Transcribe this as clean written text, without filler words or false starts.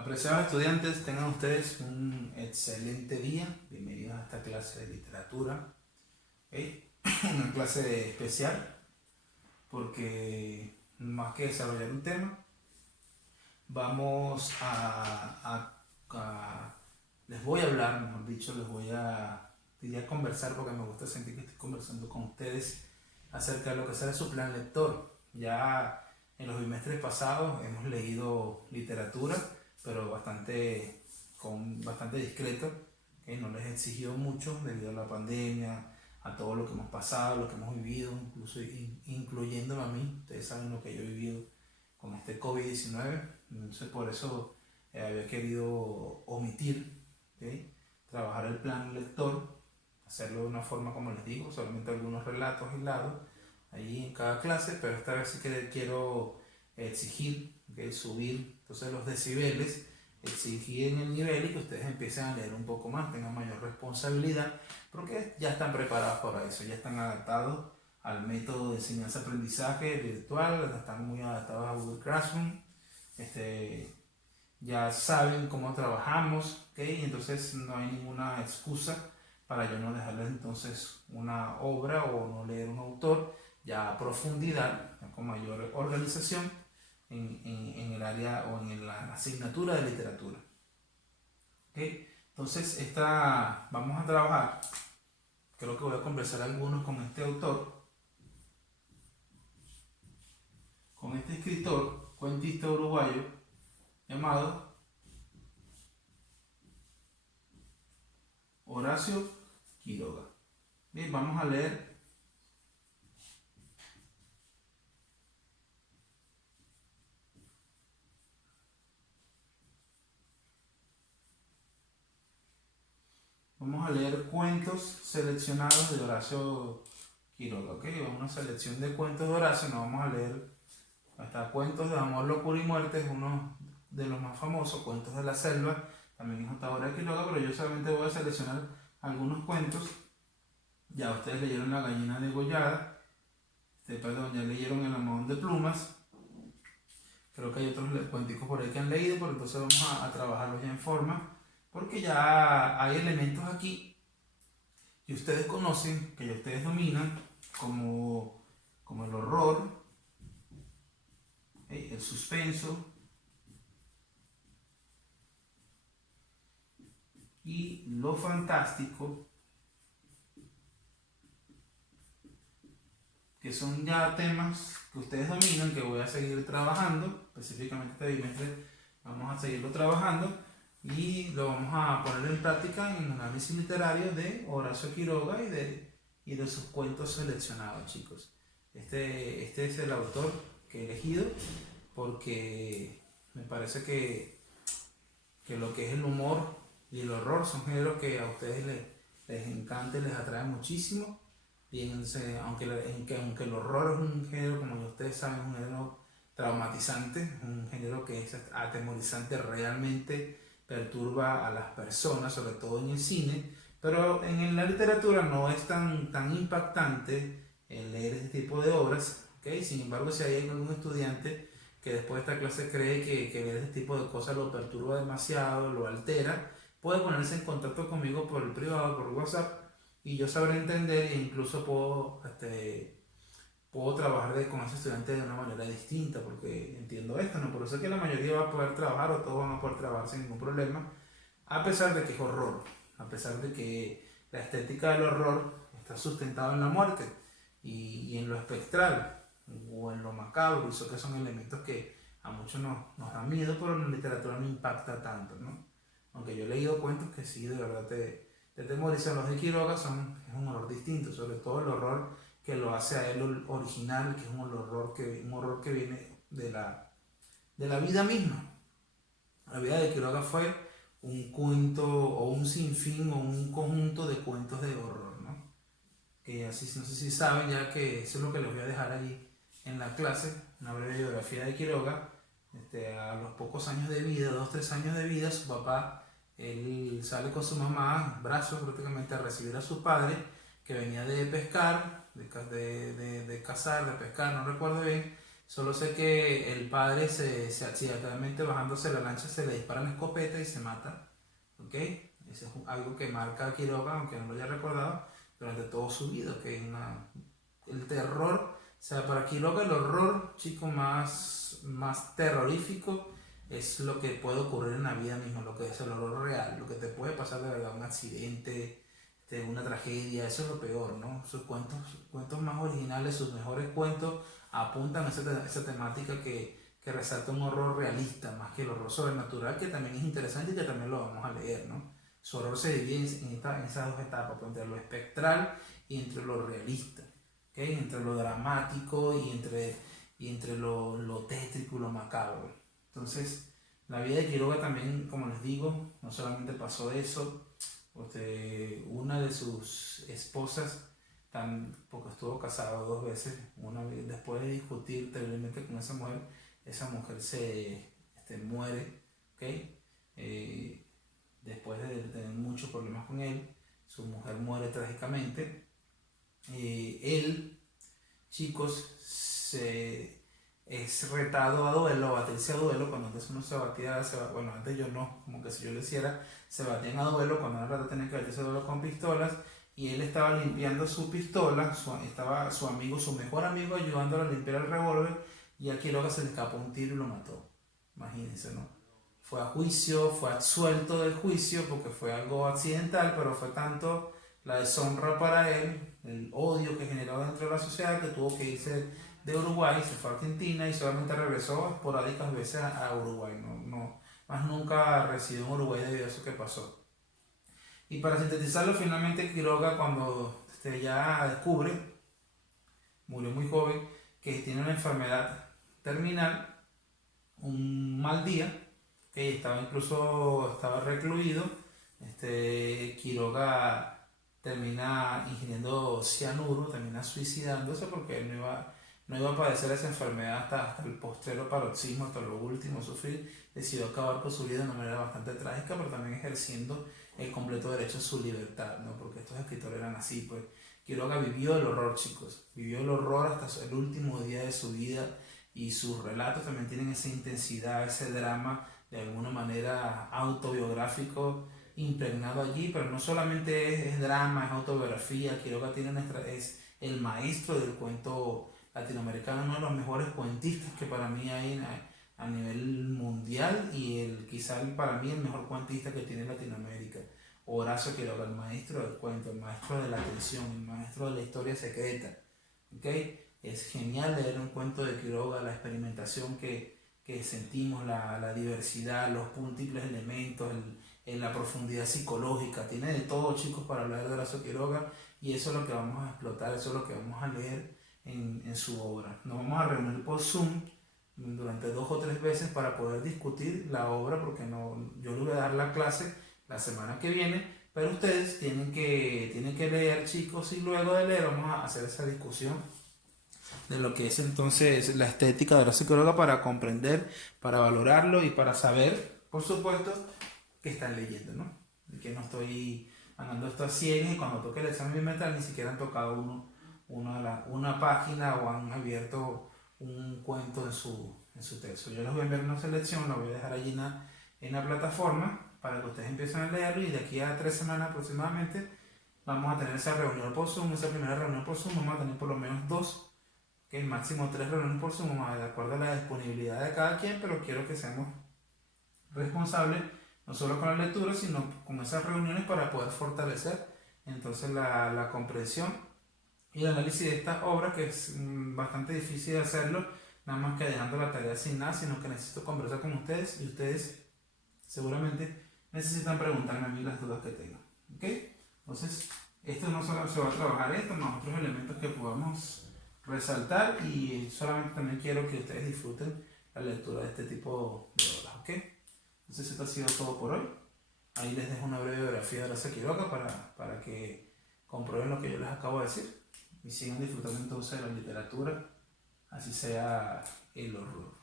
Apreciados estudiantes, tengan ustedes un excelente día. Bienvenidos a esta clase de literatura. ¿Ok? Una clase especial porque más que desarrollar un tema, vamos les voy a hablar, mejor dicho, diría conversar porque me gusta sentir que estoy conversando con ustedes acerca de lo que será su plan lector. Ya en los bimestres pasados hemos leído literatura, pero bastante discreto, que no les exigió mucho debido a la pandemia, a todo lo que hemos pasado, lo que hemos vivido, incluso incluyéndome a mí. Ustedes saben lo que yo he vivido con este COVID-19, entonces por eso había querido omitir, ¿okay? Trabajar el plan lector, hacerlo de una forma como les digo, solamente algunos relatos aislados ahí en cada clase, pero esta vez sí que quiero exigir, ¿okay? Subir entonces los decibeles, exigir en el nivel y que ustedes empiecen a leer un poco más, tengan mayor responsabilidad, porque ya están preparados para eso, ya están adaptados al método de enseñanza-aprendizaje virtual, están muy adaptados a Google Classroom, ya saben cómo trabajamos, ¿okay? Entonces no hay ninguna excusa para yo no dejarles entonces una obra o no leer un autor ya a profundidad, ya con mayor organización en el área o en la asignatura de literatura. ¿Okay? Entonces vamos a trabajar, creo que voy a conversar algunos con este autor, con este escritor, cuentista uruguayo, llamado Horacio Quiroga. Bien, vamos a leer cuentos seleccionados de Horacio Quiroga, ¿ok? Una selección de cuentos de Horacio, no vamos a leer hasta cuentos de amor, locura y muerte, es uno de los más famosos, cuentos de la selva, también es otra obra de Quiroga, pero yo solamente voy a seleccionar algunos cuentos. Ya ustedes leyeron La gallina degollada, ya leyeron El almohadón de plumas, creo que hay otros cuenticos por ahí que han leído, pero entonces vamos a trabajarlos ya en forma, porque ya hay elementos aquí que ustedes conocen, que ya ustedes dominan, como el horror, el suspenso y lo fantástico, que son ya temas que ustedes dominan, que voy a seguir trabajando, específicamente este bimestre vamos a seguirlo trabajando y lo vamos a poner en práctica en un análisis literario de Horacio Quiroga y de sus cuentos seleccionados, chicos. Este es el autor que he elegido porque me parece que lo que es el humor y el horror son géneros que a ustedes les encanta y les atrae muchísimo. Fíjense, aunque el horror es un género, como ya ustedes saben, es un género traumatizante, un género que es atemorizante, realmente perturba a las personas, sobre todo en el cine, pero en la literatura no es tan impactante leer este tipo de obras, ¿okay? Sin embargo, si hay algún estudiante que después de esta clase cree que leer este tipo de cosas lo perturba demasiado, lo altera, puede ponerse en contacto conmigo por el privado, por WhatsApp, y yo sabré entender e incluso puedo trabajar con ese estudiante de una manera distinta porque entiendo esto, ¿no? Por eso es que la mayoría va a poder trabajar o todos van a poder trabajar sin ningún problema, a pesar de que es horror, a pesar de que la estética del horror está sustentada en la muerte y en lo espectral o en lo macabro, y eso que son elementos que a muchos nos da miedo, pero en la literatura no impacta tanto, ¿no? Aunque yo he leído cuentos que sí, de verdad te temorizan. Los de Quiroga es un horror distinto, sobre todo el horror que lo hace a él original, que es un horror que viene de la vida misma. La vida de Quiroga fue un cuento o un sinfín o un conjunto de cuentos de horror, ¿no? Que así, no sé si saben ya que eso es lo que les voy a dejar allí en la clase, una breve biografía de Quiroga. A los pocos años de vida, 2-3 años de vida, su papá, él sale con su mamá en brazos prácticamente a recibir a su padre, que venía de pescar, de cazar, de pescar, no recuerdo bien. Solo sé que el padre se accidentalmente bajándose de la lancha se le dispara la escopeta y se mata. ¿Ok? Eso es algo que marca a Quiroga, aunque no lo haya recordado, durante todo su vida. ¿Ok? El terror, o sea, para Quiroga el horror, chico, más terrorífico es lo que puede ocurrir en la vida misma, lo que es el horror real, lo que te puede pasar de verdad, un accidente, una tragedia, eso es lo peor, ¿no? Sus cuentos más originales, sus mejores cuentos apuntan a esa temática que resalta un horror realista más que el horror sobrenatural, que también es interesante y que también lo vamos a leer, ¿no? Su horror se divide en esas dos etapas, pues, entre lo espectral y entre lo realista, ¿okay? Entre lo dramático y entre lo tétrico y lo macabro. Entonces, la vida de Quiroga también, como les digo, no solamente pasó eso, una de sus esposas, porque estuvo casado 2 veces, una vez, después de discutir terriblemente con esa mujer muere, ¿ok? Después de tener muchos problemas con él, su mujer muere trágicamente. Él, chicos, es retado a duelo, batirse a duelo, cuando antes uno se batía, bueno, antes yo no, como que si yo lo hiciera, se batían a duelo, cuando ahora tenía que batirse a duelo con pistolas, y él estaba limpiando su pistola, estaba su amigo, su mejor amigo, ayudándolo a limpiar el revólver, y a Quiroga se le escapó un tiro y lo mató. Imagínense, ¿no? Fue a juicio, fue absuelto del juicio porque fue algo accidental, pero fue tanto la deshonra para él, el odio que generó dentro de la sociedad, que tuvo que irse de Uruguay, se fue a Argentina y solamente regresó esporádicas veces a Uruguay. Más nunca residió en Uruguay debido a eso que pasó. Y para sintetizarlo, finalmente Quiroga, cuando ya descubre, murió muy joven, que tiene una enfermedad terminal, un mal día, que estaba recluido. Quiroga termina ingiriendo cianuro, termina suicidándose porque él no iba a padecer esa enfermedad hasta el postrero paroxismo, hasta lo último, sufrir. Decidió acabar con su vida de una manera bastante trágica, pero también ejerciendo el completo derecho a su libertad, ¿no? Porque estos escritores eran así, pues. Quiroga vivió el horror, chicos, vivió el horror hasta el último día de su vida, y sus relatos también tienen esa intensidad, ese drama de alguna manera autobiográfico impregnado allí, pero no solamente es drama, es autobiografía. Quiroga es el maestro del cuento latinoamericano, uno de los mejores cuentistas que para mí hay a nivel mundial, y quizá para mí el mejor cuentista que tiene Latinoamérica. Horacio Quiroga, el maestro del cuento, el maestro de la tensión, el maestro de la historia secreta. ¿Okay? Es genial leer un cuento de Quiroga, la experimentación que sentimos, la diversidad, los múltiples elementos, la profundidad psicológica. Tiene de todo, chicos, para hablar de Horacio Quiroga, y eso es lo que vamos a explotar, eso es lo que vamos a leer en su obra. Nos vamos a reunir por Zoom durante 2 o 3 veces para poder discutir la obra, porque yo le voy a dar la clase la semana que viene, pero ustedes tienen que leer, chicos, y luego de leer vamos a hacer esa discusión de lo que es entonces la estética de la psicóloga, para comprender, para valorarlo y para saber, por supuesto, que están leyendo, ¿no? Y que no estoy andando esto a ciegas, y cuando toque el examen bimetral ni siquiera han tocado una página o han abierto un cuento en su texto. Yo les voy a enviar una selección, la voy a dejar allí en la plataforma para que ustedes empiecen a leerlo, y de aquí a 3 semanas aproximadamente vamos a tener esa reunión por Zoom, esa primera reunión por Zoom. Vamos a tener por lo menos 2, que máximo 3 reuniones por Zoom, de acuerdo a la disponibilidad de cada quien, pero quiero que seamos responsables no solo con la lectura, sino con esas reuniones, para poder fortalecer entonces la comprensión y el análisis de estas obras, que es bastante difícil de hacerlo, nada más que dejando la tarea sin nada, sino que necesito conversar con ustedes, y ustedes seguramente necesitan preguntarme a mí las dudas que tengan. ¿Ok? Entonces, esto no solo se va a trabajar esto, más otros elementos que podamos resaltar, y solamente también quiero que ustedes disfruten la lectura de este tipo de obras. ¿Ok? Entonces, esto ha sido todo por hoy. Ahí les dejo una breve biografía de Horacio Quiroga para que comprueben lo que yo les acabo de decir y sigan disfrutando entonces de la literatura, así sea el horror.